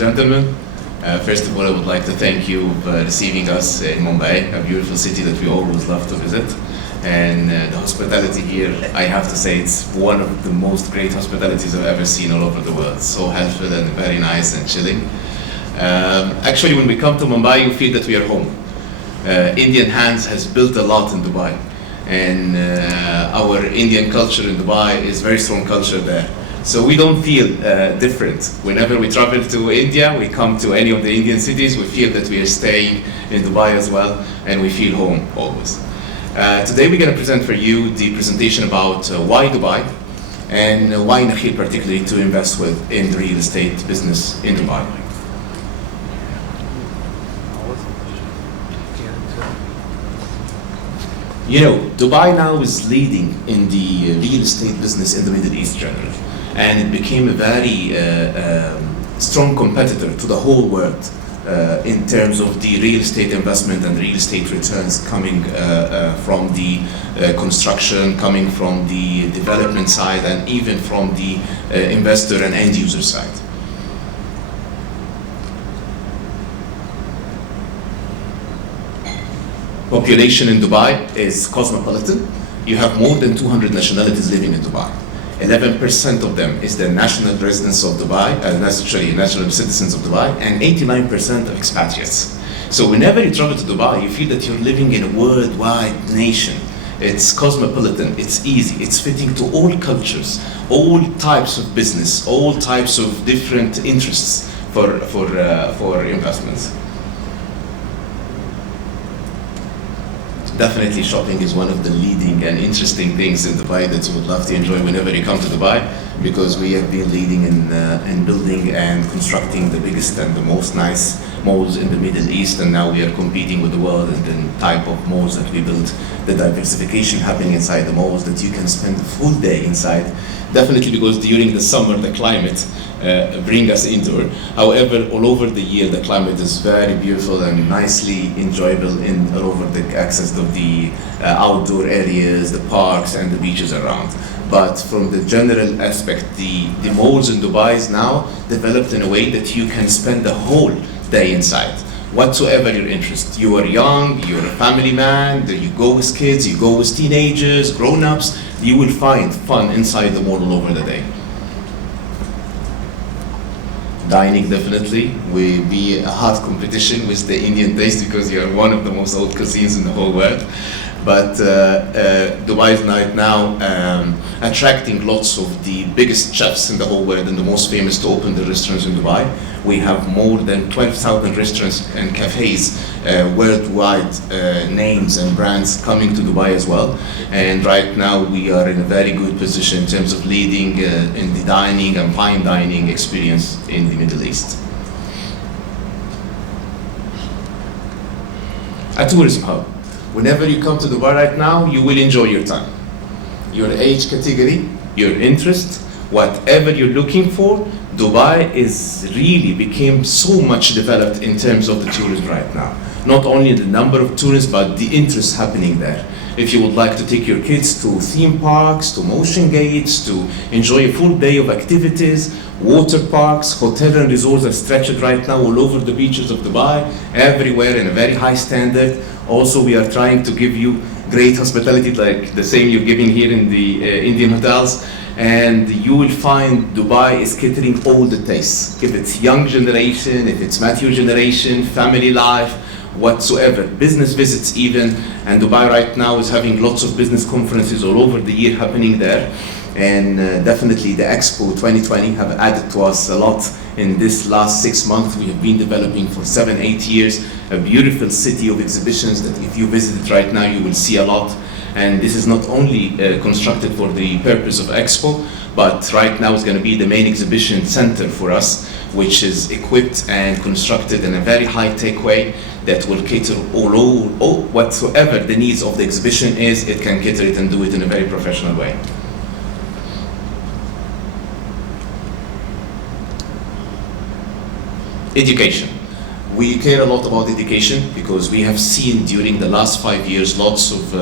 and gentlemen. First of all, I would like to thank you for receiving us in Mumbai, a beautiful city that we always love to visit. And the hospitality here, I have to say, it's one of the most great hospitalities I've ever seen all over the world. So helpful and very nice and chilling. Actually, when we come to Mumbai, you feel that we are home. Indian Hands has built a lot in Dubai. And our Indian culture in Dubai is very strong culture there. So we don't feel different. Whenever we travel to India, we come to any of the Indian cities, we feel that we are staying in Dubai as well, and we feel home always. Today we're going to present for you the presentation about why Dubai, and why Nakheel particularly to invest with in the real estate business in Dubai. You know, Dubai now is leading in the real estate business in the Middle East generally. And it became a very strong competitor to the whole world in terms of the real estate investment and real estate returns coming from the construction, coming from the development side, and even from the investor and end user side. Population in Dubai is cosmopolitan. You have more than 200 nationalities living in Dubai. 11% of them is the national residents of Dubai, naturally national citizens of Dubai, and 89% of expatriates. So whenever you travel to Dubai, you feel that you're living in a worldwide nation. It's cosmopolitan, it's easy, it's fitting to all cultures, all types of business, all types of different interests for investments. Definitely shopping is one of the leading and interesting things in Dubai that you would love to enjoy whenever you come to Dubai, because we have been leading in building and constructing the biggest and the most nice malls in the Middle East, and now we are competing with the world in the type of malls that we build, the diversification happening inside the malls that you can spend a full day inside. Definitely because during the summer the climate bring us indoor. However, all over the year the climate is very beautiful and nicely enjoyable in all over the access of the outdoor areas, the parks and the beaches around. But from the general aspect, the malls in Dubai is now developed in a way that you can spend the whole day inside, whatsoever your interest. You are young, you're a family man, you go with kids, you go with teenagers, grown-ups, you will find fun inside the mall all over the day. Dining definitely will be a hard competition with the Indian taste because you are one of the most old cuisines in the whole world. But Dubai is right now attracting lots of the biggest chefs in the whole world and the most famous to open the restaurants in Dubai. We have more than 12,000 restaurants and cafes, worldwide names and brands coming to Dubai as well. And right now we are in a very good position in terms of leading in the dining and fine dining experience in the Middle East. A tourism hub. Whenever you come to Dubai right now, you will enjoy your time. Your age category, your interest, whatever you're looking for, Dubai is really became so much developed in terms of the tourism right now. Not only the number of tourists, but the interest happening there. If you would like to take your kids to theme parks, to motion gates, to enjoy a full day of activities, water parks, hotel and resorts are stretched right now all over the beaches of Dubai, everywhere in a very high standard. Also, we are trying to give you great hospitality like the same you're giving here in the Indian hotels. And you will find Dubai is catering all the tastes. If it's young generation, if it's mature generation, family life, whatsoever, business visits even. And Dubai right now is having lots of business conferences all over the year happening there. And definitely the Expo 2020 have added to us a lot in this last 6 months. We have been developing for 7-8 years a beautiful city of exhibitions that if you visit it right now you will see a lot. And this is not only constructed for the purpose of Expo, but right now it's going to be the main exhibition center for us, which is equipped and constructed in a very high-tech way that will cater all whatsoever the needs of the exhibition is, it can cater it and do it in a very professional way. Education. We care a lot about education because we have seen during the last 5 years lots of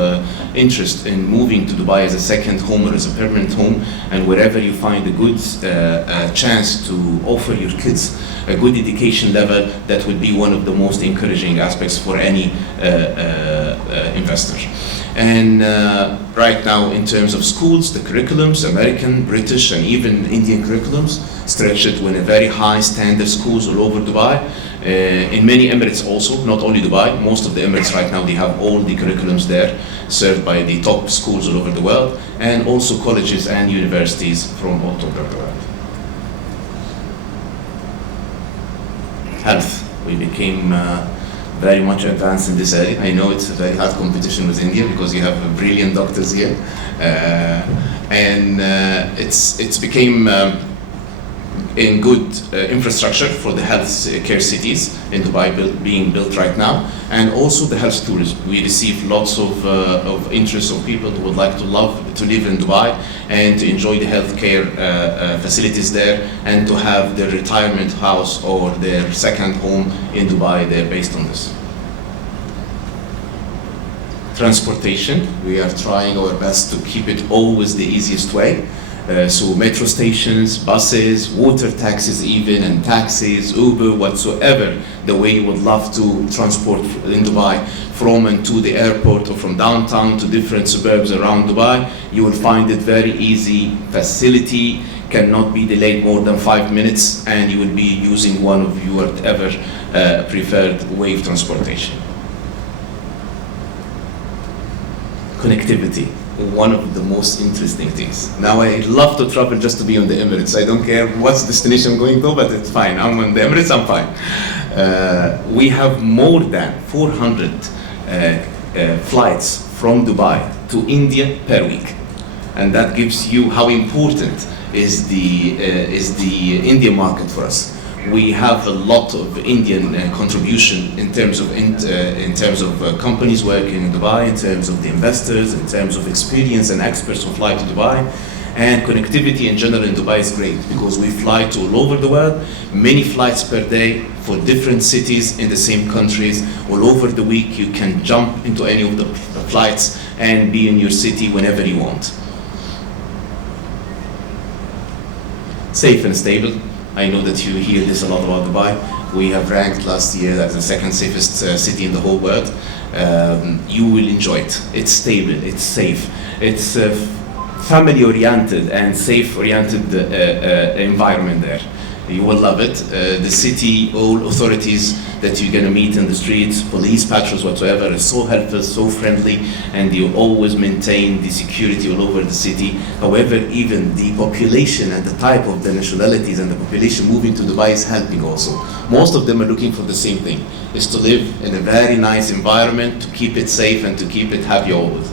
interest in moving to Dubai as a second home or as a permanent home, and wherever you find a good chance to offer your kids a good education level, that will be one of the most encouraging aspects for any investor. And right now, in terms of schools, the curriculums, American, British, and even Indian curriculums, stretch it with a very high standard schools all over Dubai. In many Emirates also, not only Dubai, most of the Emirates right now, they have all the curriculums there, served by the top schools all over the world, and also colleges and universities from all over the world. Health, we became very much advanced in this area. I know it's a very hard competition with India because you have brilliant doctors here, and it's became in good infrastructure for the health care cities in Dubai being built right now, and also the health tourism. We receive lots of interest of people who would like to live in Dubai and to enjoy the healthcare facilities there, and to have their retirement house or their second home in Dubai. They're based on this. Transportation, we are trying our best to keep it always the easiest way. So metro stations, buses, water taxis even, and taxis, Uber, whatsoever, the way you would love to transport in Dubai from and to the airport, or from downtown to different suburbs around Dubai, you will find it very easy. Facility cannot be delayed more than 5 minutes, and you will be using one of your ever preferred way of transportation. Connectivity, one of the most interesting things. Now I love to travel just to be on the Emirates. I don't care what's destination I'm going to, but it's fine. I'm on the Emirates, I'm fine. We have more than 400 flights from Dubai to India per week. And that gives you how important is the Indian market for us. We have a lot of Indian contribution in terms of companies working in Dubai, in terms of the investors, in terms of experience and experts who fly to Dubai. And connectivity in general in Dubai is great because we fly to all over the world, many flights per day for different cities in the same countries. All over the week you can jump into any of the flights and be in your city whenever you want. Safe and stable. I know that you hear this a lot about Dubai. We have ranked last year as the second safest city in the whole world. You will enjoy it. It's stable, it's safe, it's family-oriented and safe-oriented environment there. You will love it. The city, all authorities that you're gonna meet in the streets, police patrols, whatsoever, are so helpful, so friendly, and you always maintain the security all over the city. However, even the population and the type of the nationalities and the population moving to Dubai is helping also. Most of them are looking for the same thing, is to live in a very nice environment, to keep it safe and to keep it happy always.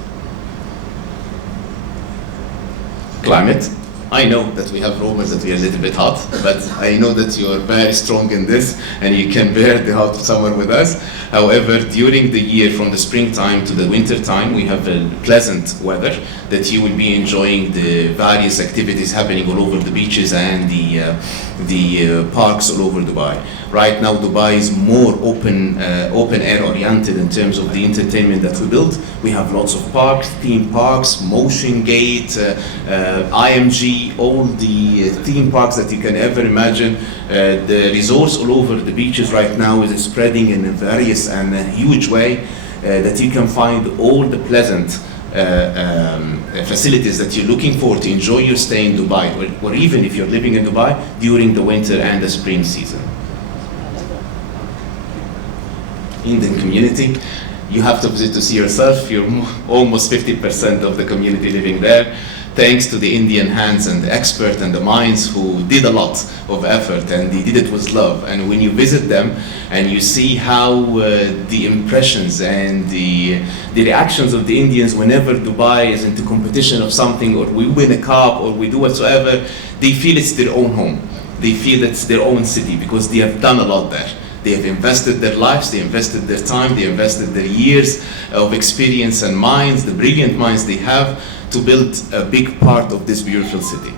Climate. I know that we have rumors that we are a little bit hot, but I know that you are very strong in this and you can bear the hot summer with us. However, during the year, from the springtime to the winter time, we have a pleasant weather that you will be enjoying the various activities happening all over the beaches and the parks all over Dubai. Right now, Dubai is more open air oriented in terms of the entertainment that we build. We have lots of parks, theme parks, Motion Gate, IMG, all the theme parks that you can ever imagine. The resorts all over the beaches right now is spreading in a various and a huge way that you can find all the pleasant facilities that you're looking for to enjoy your stay in Dubai, or even if you're living in Dubai during the winter and the spring season. Indian community, you have to visit to see yourself. You're almost 50% of the community living there, thanks to the Indian hands and the expert and the minds who did a lot of effort, and they did it with love. And when you visit them and you see how the impressions and the reactions of the Indians whenever Dubai is into competition of something, or we win a cup, or we do whatsoever, they feel it's their own home. They feel it's their own city because they have done a lot there. They have invested their lives, they invested their time, they invested their years of experience and minds, the brilliant minds they have, to build a big part of this beautiful city.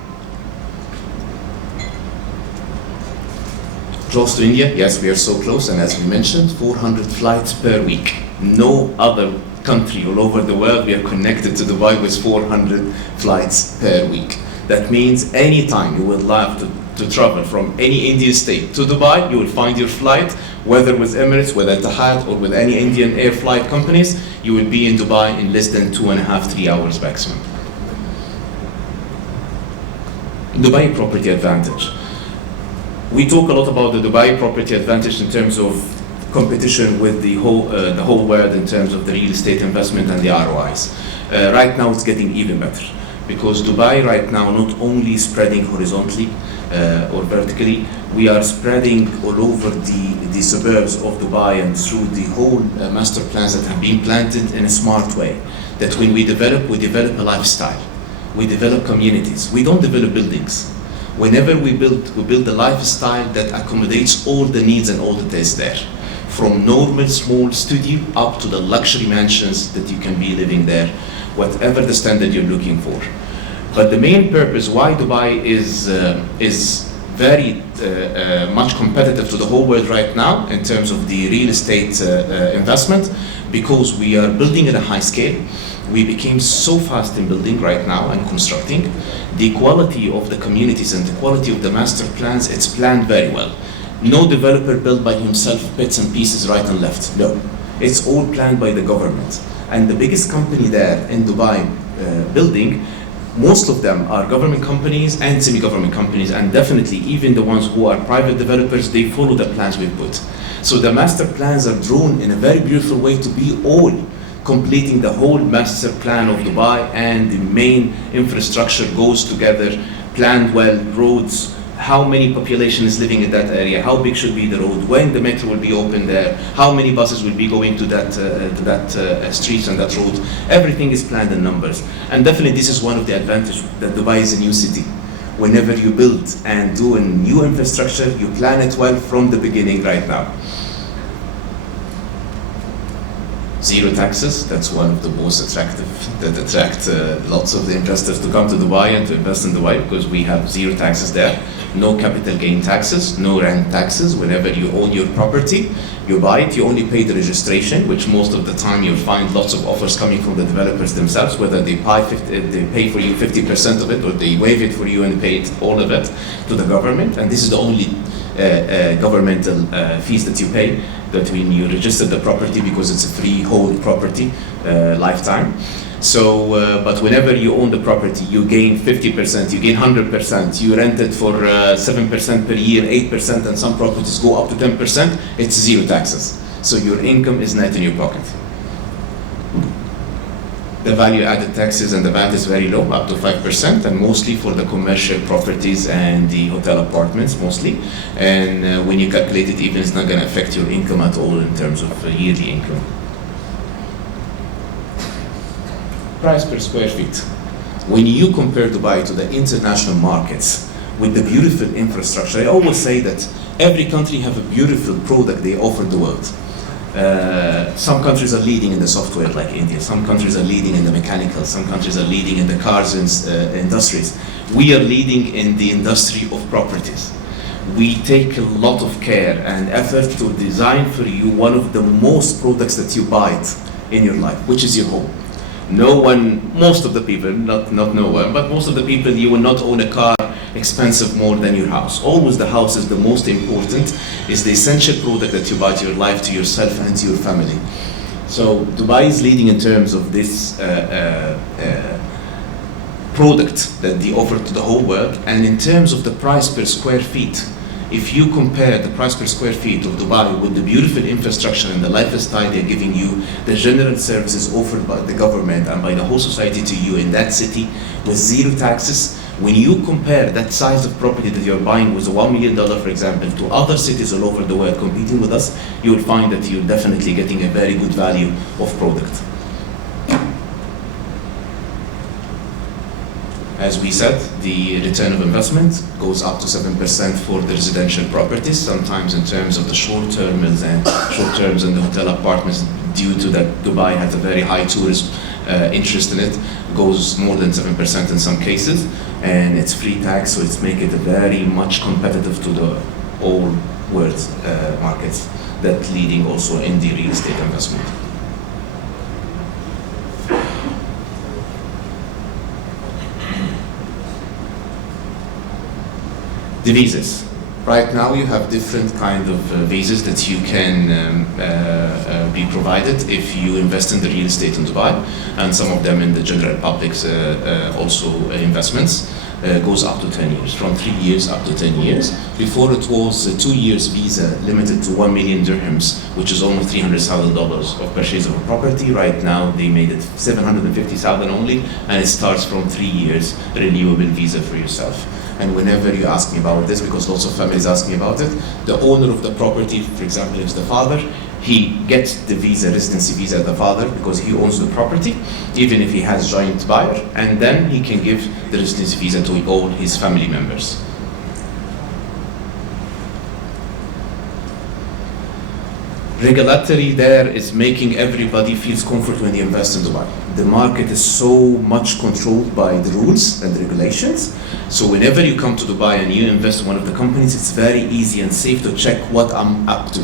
Close to India? Yes, we are so close, and as we mentioned, 400 flights per week. No other country all over the world we are connected to Dubai with 400 flights per week. That means anytime you would love to travel from any Indian state to Dubai, you will find your flight, whether with Emirates, with Etihad, or with any Indian air flight companies, you will be in Dubai in less than 2.5, 3 hours maximum. Dubai property advantage. We talk a lot about the Dubai property advantage in terms of competition with the whole world in terms of the real estate investment and the ROIs. Right now it's getting even better because Dubai right now not only spreading horizontally or vertically, we are spreading all over the suburbs of Dubai and through the whole master plans that have been planted in a smart way. That when we develop a lifestyle. We develop communities. We don't develop buildings. Whenever we build a lifestyle that accommodates all the needs and all the tastes there. From normal small studio up to the luxury mansions that you can be living there, whatever the standard you're looking for. But the main purpose why Dubai is very much competitive to the whole world right now in terms of the real estate investment, because we are building at a high scale. We became so fast in building right now and constructing. The quality of the communities and the quality of the master plans, it's planned very well. No developer built by himself bits and pieces right and left. No, it's all planned by the government. And the biggest company there in Dubai building, most of them are government companies and semi-government companies, and definitely even the ones who are private developers, they follow the plans we've put. So the master plans are drawn in a very beautiful way to be all completing the whole master plan of Dubai, and the main infrastructure goes together, planned well, roads, how many population is living in that area, how big should be the road, when the metro will be open there, how many buses will be going to that streets and that road. Everything is planned in numbers. And definitely this is one of the advantages that Dubai is a new city. Whenever you build and do a new infrastructure, you plan it well from the beginning right now. Zero taxes, that's one of the most attractive, that attract lots of the investors to come to Dubai and to invest in Dubai, because we have zero taxes there. No capital gain taxes, no rent taxes. Whenever you own your property, you buy it, you only pay the registration, which most of the time you'll find lots of offers coming from the developers themselves, whether they pay for you 50% of it or they waive it for you and pay it, all of it to the government. And this is the only governmental fees that you pay, that when you register the property, because it's a freehold property, lifetime. So, but whenever you own the property, you gain 50%, you gain 100%, you rent it for 7% per year, 8%, and some properties go up to 10%, it's zero taxes. So your income is net in your pocket. The value-added taxes and the VAT is very low, up to 5%, and mostly for the commercial properties and the hotel apartments, mostly. And when you calculate it, even it's not going to affect your income at all in terms of yearly income. Price per square feet. When you compare Dubai to the international markets with the beautiful infrastructure, I always say that every country have a beautiful product they offer the world. Some countries are leading in the software like India, some countries are leading in the mechanical, some countries are leading in the cars industries. We are leading in the industry of properties. We take a lot of care and effort to design for you one of the most products that you buy it in your life, which is your home. No one, most of the people, not no one, but most of the people, you will not own a car expensive more than your house. Always the house is the most important, is the essential product that you buy to your life, to yourself and to your family. So Dubai is leading in terms of this product that they offer to the whole world, and in terms of the price per square feet. If you compare the price per square feet of Dubai with the beautiful infrastructure and the lifestyle they're giving you, the general services offered by the government and by the whole society to you in that city with zero taxes, when you compare that size of property that you're buying with a $1 million, for example, to other cities all over the world competing with us, you will find that you're definitely getting a very good value of product. As we said, the return of investment goes up to 7% for the residential properties, sometimes in terms of the short-terms and the hotel apartments, due to that Dubai has a very high tourist interest in it, goes more than 7% in some cases, and it's free tax, so it's make it very much competitive to the all world markets that leading also in the real estate investment. The visas. Right now you have different kind of visas that you can be provided if you invest in the real estate in Dubai, and some of them in the general public's also investments. Goes up to 10 years, from 3 years up to 10 years. Before it was a 2 years visa limited to 1 million dirhams, which is almost $300,000 of purchase of a property. Right now they made it 750,000 only, and it starts from 3 years renewable visa for yourself. And whenever you ask me about this, because lots of families ask me about it, the owner of the property, for example, is the father, he gets the visa, residency visa, the father, because he owns the property, even if he has joint buyer, and then he can give the residency visa to all his family members. Regulatory there is making everybody feels comfort when they invest in Dubai. The market is so much controlled by the rules and regulations. So whenever you come to Dubai and you invest in one of the companies, it's very easy and safe to check what I'm up to.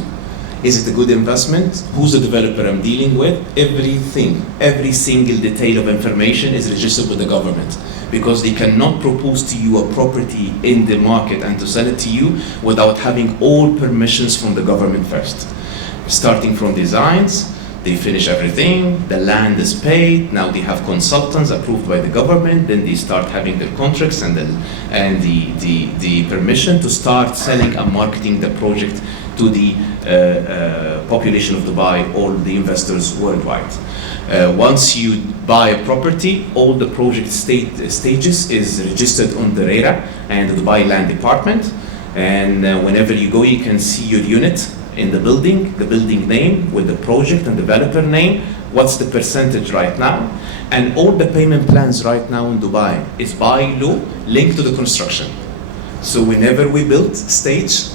Is it a good investment? Who's the developer I'm dealing with? Everything, every single detail of information is registered with the government, because they cannot propose to you a property in the market and to sell it to you without having all permissions from the government first. Starting from designs, they finish everything, the land is paid, now they have consultants approved by the government, then they start having their contracts and the permission to start selling and marketing the project to the population of Dubai, all the investors worldwide. Once you buy a property, all the project stages is registered on the RERA and the Dubai Land Department, and whenever you go you can see your unit in the building name with the project and developer name, what's the percentage right now, and all the payment plans right now in Dubai is by law linked to the construction. So whenever we build stage,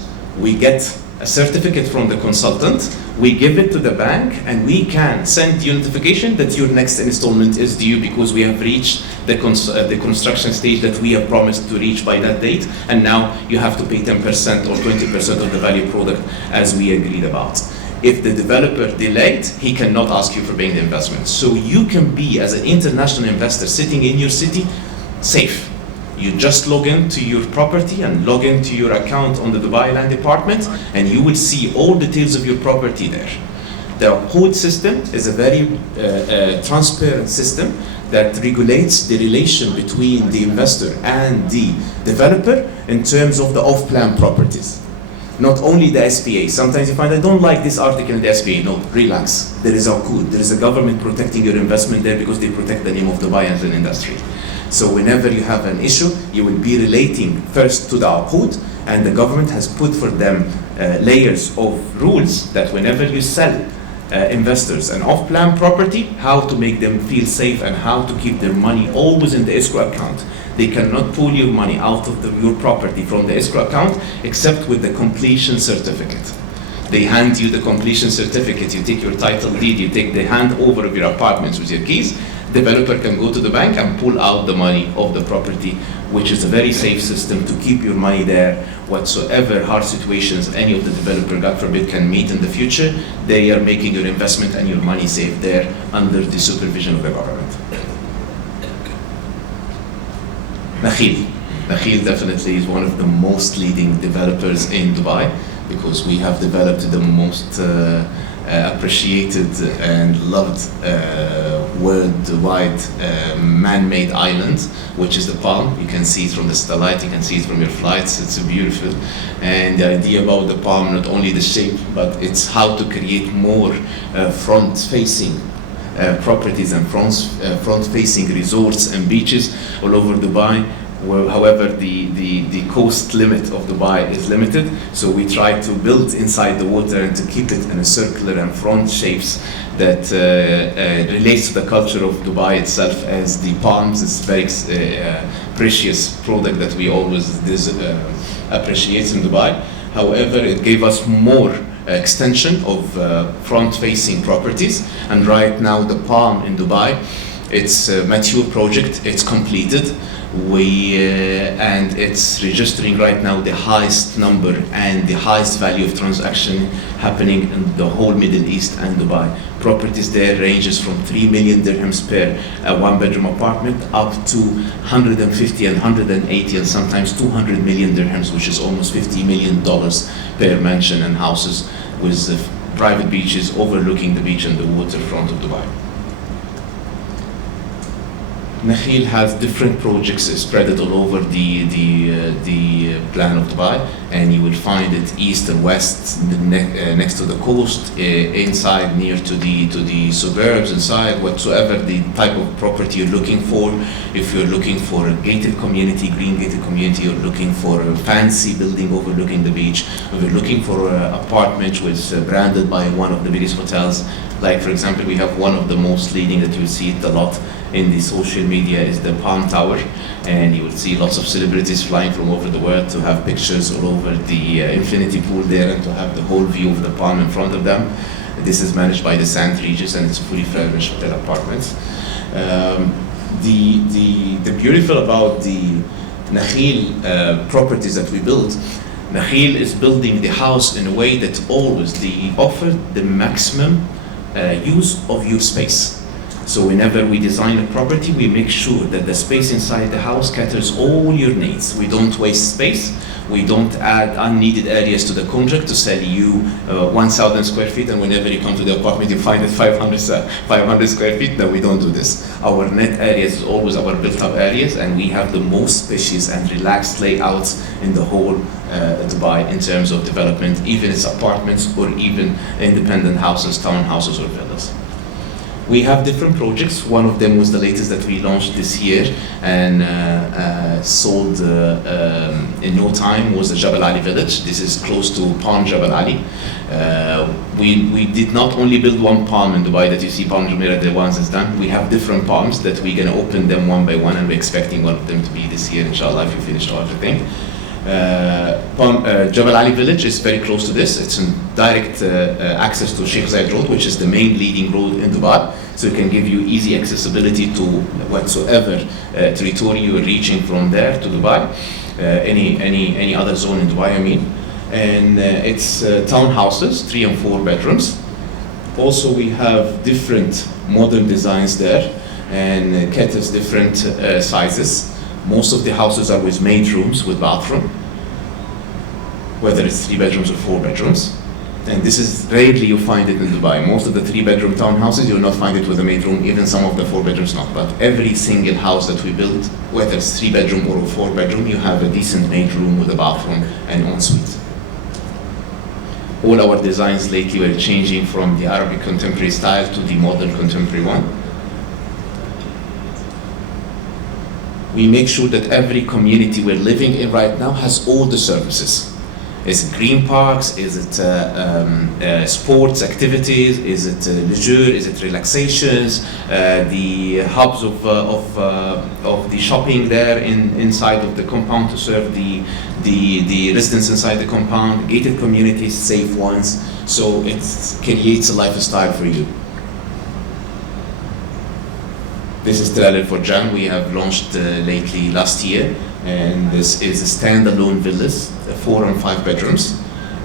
we get a certificate from the consultant, we give it to the bank, and we can send you notification that your next installment is due because we have reached the construction stage that we have promised to reach by that date, and now you have to pay 10% or 20% of the value product as we agreed about. If the developer delayed, he cannot ask you for paying the investment. So you can be, as an international investor sitting in your city, safe. You just log into your property and log into your account on the Dubai Land Department, and you will see all details of your property there. The whole system is a very transparent system that regulates the relation between the investor and the developer in terms of the off-plan properties. Not only the SPA. Sometimes you find, I don't like this article in the SPA. No, relax. There is a code. There is a government protecting your investment there because they protect the name of Dubai as an industry. So whenever you have an issue, you will be relating first to the code, and the government has put for them layers of rules that whenever you sell investors an off-plan property, how to make them feel safe and how to keep their money always in the escrow account. They cannot pull your money out of your property from the escrow account except with the completion certificate. They hand you the completion certificate, you take your title deed, you take the handover of your apartments with your keys. Developer can go to the bank and pull out the money of the property, which is a very safe system to keep your money there. Whatsoever hard situations any of the developer, God forbid, can meet in the future, they are making your investment and your money safe there under the supervision of the government. Nakheel. Nakheel definitely is one of the most leading developers in Dubai, because we have developed the most appreciated and loved worldwide man-made island, which is the palm. You can see it from the satellite, you can see it from your flights, it's beautiful. And the idea about the palm, not only the shape, but it's how to create more front-facing properties and front-facing resorts and beaches all over Dubai. However, the coast limit of Dubai is limited, so we try to build inside the water and to keep it in a circular and front shapes that relates to the culture of Dubai itself, as the palms is very precious product that we always appreciate in Dubai. However, it gave us more extension of front-facing properties, and right now the palm in Dubai, it's a mature project, it's completed. And it's registering right now the highest number and the highest value of transaction happening in the whole Middle East and Dubai. Properties there ranges from 3 million dirhams per one-bedroom apartment up to 150 and 180 and sometimes 200 million dirhams, which is almost $50 million per mansion and houses with private beaches overlooking the beach and the waterfront of Dubai. Nakheel has different projects spread all over the plan of Dubai, and you will find it east and west, next to the coast, inside, near to the suburbs, inside, whatsoever the type of property you're looking for. If you're looking for a gated community, green gated community, you're looking for a fancy building overlooking the beach, if you're looking for an apartment which is branded by one of the biggest hotels, like for example, we have one of the most leading that you'll see it a lot in the social media is the Palm Tower, and you will see lots of celebrities flying from over the world to have pictures all over the infinity pool there and to have the whole view of the palm in front of them. This is managed by the St. Regis, and it's fully furnished hotel apartments. The beautiful about the Nakheel properties that we built, Nakheel is building the house in a way that always they offer the maximum use of your space. So whenever we design a property, we make sure that the space inside the house caters all your needs. We don't waste space. We don't add unneeded areas to the contract to sell you 1,000 square feet, and whenever you come to the apartment, you find it 500 square feet. No, we don't do this. Our net areas is always our built-up areas, and we have the most spacious and relaxed layouts in the whole Dubai in terms of development, even its apartments or even independent houses, townhouses or villas. We have different projects. One of them was the latest that we launched this year and sold in no time, was the Jabal Ali village. This is close to Palm Jabal Ali. We did not only build one palm in Dubai that you see, Palm Jumeirah, the ones that's done. We have different palms that we're going to open them one by one, and we're expecting one of them to be this year, inshallah, if we finish everything. Jabal Ali village is very close to this. It's in direct access to Sheikh Zayed Road, which is the main leading road in Dubai. So it can give you easy accessibility to whatsoever territory you're reaching from there to Dubai, any other zone in Dubai, I mean. And it's townhouses, 3 and 4 bedrooms. Also, we have different modern designs there and caters different sizes. Most of the houses are with maid rooms with bathroom, whether it's 3 bedrooms or 4 bedrooms. And this is rarely you find it in Dubai. Most of the 3-bedroom townhouses, you'll not find it with a maid room, even some of the 4 bedrooms not. But every single house that we build, whether it's 3-bedroom or a 4-bedroom, you have a decent maid room with a bathroom and ensuite. All our designs lately were changing from the Arabic contemporary style to the modern contemporary one. We make sure that every community we're living in right now has all the services. Is it green parks? Is it sports activities? Is it leisure? Is it relaxations? The hubs of the shopping there inside of the compound to serve the residents inside the compound, gated communities, safe ones. So it creates a lifestyle for you. This is Tel Al Furjan. We have launched lately last year, and this is a standalone villas, 4 and 5 bedrooms.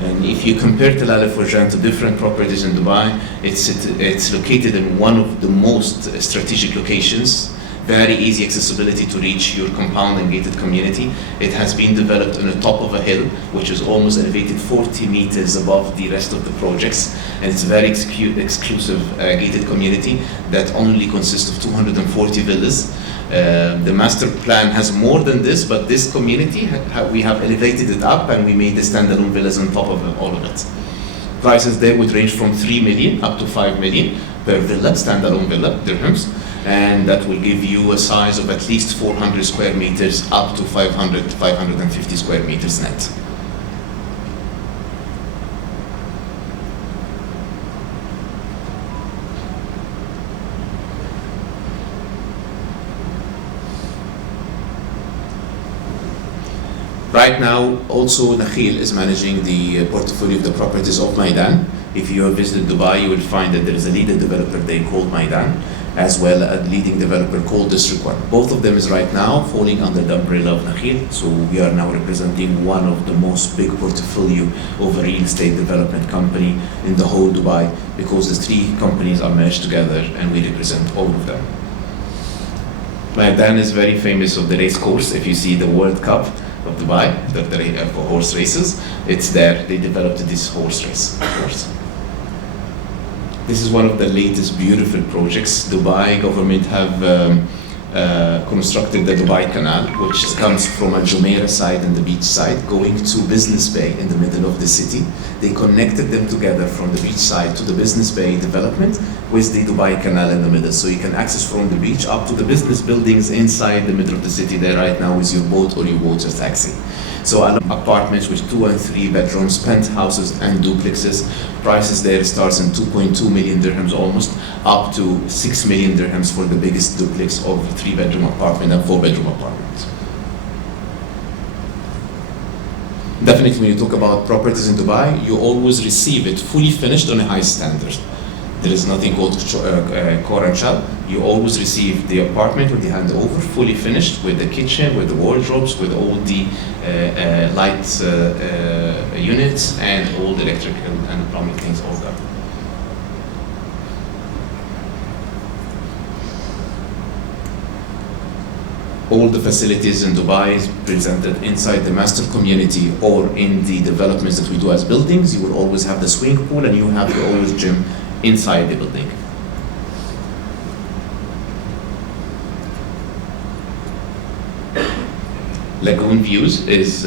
And if you compare Tel Al Furjan to different properties in Dubai, it's located in one of the most strategic locations. Very easy accessibility to reach your compound and gated community. It has been developed on the top of a hill, which is almost elevated 40 meters above the rest of the projects. And it's a very exclusive gated community that only consists of 240 villas. The master plan has more than this, but this community, we have elevated it up and we made the standalone villas on top of all of it. Prices there would range from 3 million up to 5 million per villa, standalone villa, dirhams. And that will give you a size of at least 400 square meters up to 550 square meters net. Right now, also Nakheel is managing the portfolio of the properties of Maidan. If you have visited Dubai, you will find that there is a leading developer they called Maidan. as well as a leading developer called District 1. Both of them is right now falling under the umbrella of Nakheel, so we are now representing one of the most big portfolio of a real estate development company in the whole Dubai, because the three companies are merged together and we represent all of them. Maidan is very famous of the race course. If you see the World Cup of Dubai, for horse races, it's there. They developed this horse race course. This is one of the latest beautiful projects. Dubai government have constructed the Dubai Canal, which comes from a Jumeirah side and the beach side, going to Business Bay in the middle of the city. They connected them together from the beach side to the Business Bay development with the Dubai Canal in the middle. So you can access from the beach up to the business buildings inside the middle of the city there right now with your boat or your water taxi. So apartments with 2 and 3 bedrooms, penthouses and duplexes. Prices there starts in 2.2 million dirhams almost, up to 6 million dirhams for the biggest duplex of 3-bedroom apartment and 4-bedroom apartment. Definitely when you talk about properties in Dubai, you always receive it fully finished on a high standard. There is nothing called core and shell. You always receive the apartment when you hand over, fully finished with the kitchen, with the wardrobes, with all the light units and all the electrical and plumbing things, all that. All the facilities in Dubai is presented inside the master community or in the developments that we do as buildings. You will always have the swimming pool and you have the always gym inside the building. Lagoon Views is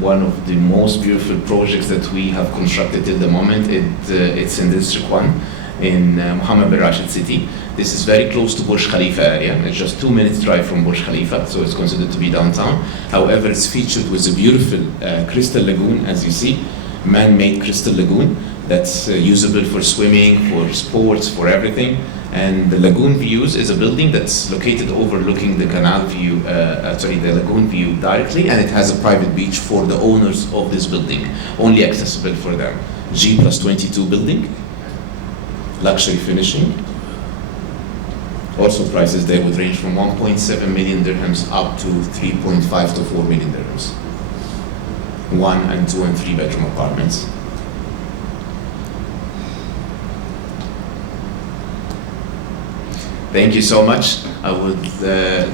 one of the most beautiful projects that we have constructed till the moment. It's in District 1 in Mohammed bin Rashid city. This is very close to Burj Khalifa area. It's just 2 minutes drive from Burj Khalifa, so it's considered to be downtown. However, it's featured with a beautiful crystal lagoon, as you see, man-made crystal lagoon that's usable for swimming, for sports, for everything. And the Lagoon Views is a building that's located overlooking the canal view, the Lagoon View directly, and it has a private beach for the owners of this building, only accessible for them. G+22 building, luxury finishing. Also prices there would range from 1.7 million dirhams up to 3.5 to 4 million dirhams. 1 and 2 and 3 bedroom apartments. Thank you so much. I would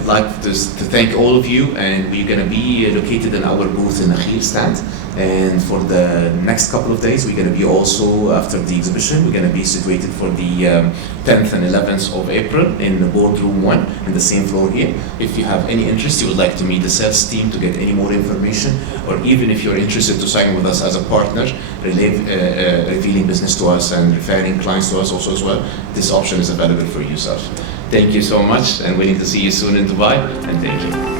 like to thank all of you, and we're going to be located in our booth in Nakheel stand. And for the next couple of days, we're going to be also, after the exhibition, we're going to be situated for the 10th and 11th of April in the boardroom 1 in the same floor here. If you have any interest, you would like to meet the sales team to get any more information, or even if you're interested to sign with us as a partner, revealing business to us and referring clients to us also as well, this option is available for yourself. Thank you so much, and waiting to see you soon in Dubai, and thank you.